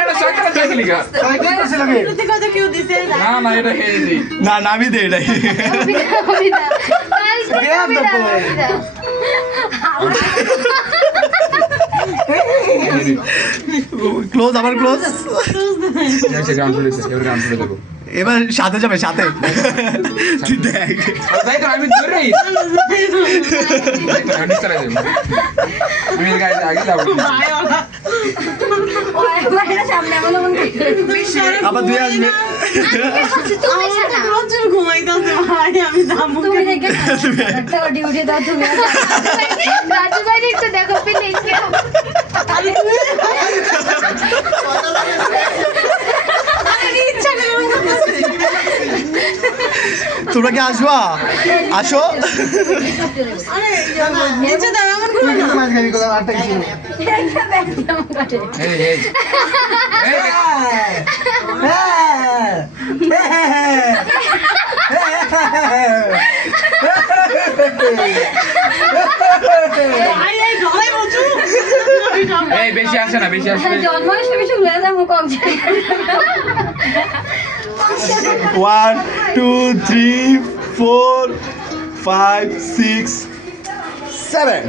এটা সরকার দেখলি কা না না এটা হেজি না নামি দে এটাই ক্লোজ আবার ক্লোজ সে গান শুনেছে এবার গান শুনে দেবো এবার সাথে যাবে সাথে তুই দেখ তাই তো আমি ধরেই আমি চলে যাব আমি আগে যাব আবার তুই আসবে তোমরা কি আসবা আসো এই এই এই বেশি আসে না বেশি আসে One, 2, 3, 4, 5, 6, 7